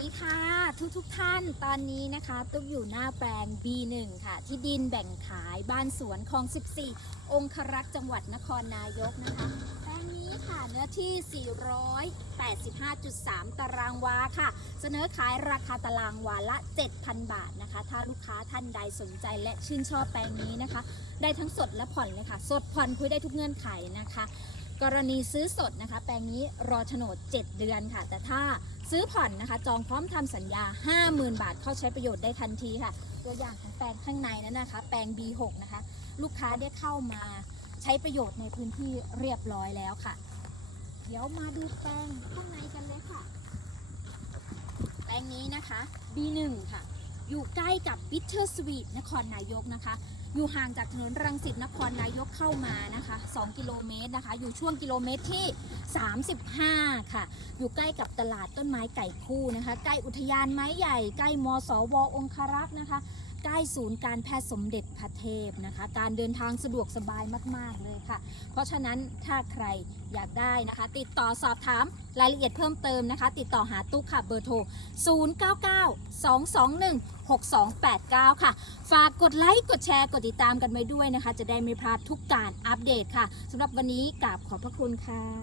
ดีค่ะทุกทุกท่านตอนนี้นะคะตุ๊กอยู่หน้าแปลง B1 ค่ะ ที่ดินแบ่งขายบ้านสวนคลอง 14 องครักษ์จังหวัดนครนายกนะคะ แปลงนี้ค่ะเนื้อที่ 485.3 ตารางวาค่ะ เสนอขายราคาตารางวาละ 7,000 บาทนะคะ ถ้าลูกค้าท่านใดสนใจและชื่นชอบแปลงนี้นะคะ ได้ทั้งสดและผ่อนเลยค่ะ สดผ่อนคุยได้ทุกเงื่อนไขนะคะ กรณีซื้อสดนะคะ แปลงนี้รอโฉนด 7 เดือนค่ะ แต่ถ้าซื้อผ่อนนะคะ จองพร้อมทำสัญญา 50,000 บาทเข้าใช้ประโยชน์ได้ทันทีค่ะ ตัวอย่างของแปลงข้างในนั้นนะคะ แปลง B6 นะคะ ลูกค้าได้เข้ามาใช้ประโยชน์ในพื้นที่เรียบร้อยแล้วค่ะ เดี๋ยวมาดูแปลงข้างในกันเลยค่ะ แปลงนี้นะคะ B1 ค่ะ อยู่ใกล้กับ Bitter Sweet นครนายกนะคะ อยู่ห่างจากถนนรังสิตนครนายกเข้ามานะคะ 2 กิโลเมตรนะคะ อยู่ช่วงกิโลเมตรที่ 35 ค่ะ อยู่ใกล้กับตลาดต้นไม้ไก่คู่นะคะ ใกล้อุทยานไม้ใหญ่ ใกล้มสวองครักษ์นะคะ ใกล้ศูนย์การแพทย์สมเด็จพระเทพนะคะ การเดินทางสะดวกสบายมาก ๆ เลยค่ะ เพราะฉะนั้นถ้าใครอยากได้นะคะ ติดต่อสอบถาม รายละเอียดเพิ่มเติมนะคะ ติดต่อหาตุ๊กค่ะเบอร์โทร 0992216289 ค่ะ ฝากกดไลค์กดแชร์กดติดตามกันไว้ด้วยนะคะ จะได้ไม่พลาดทุกการอัปเดตค่ะสำหรับวันนี้กราบขอบพระคุณค่ะ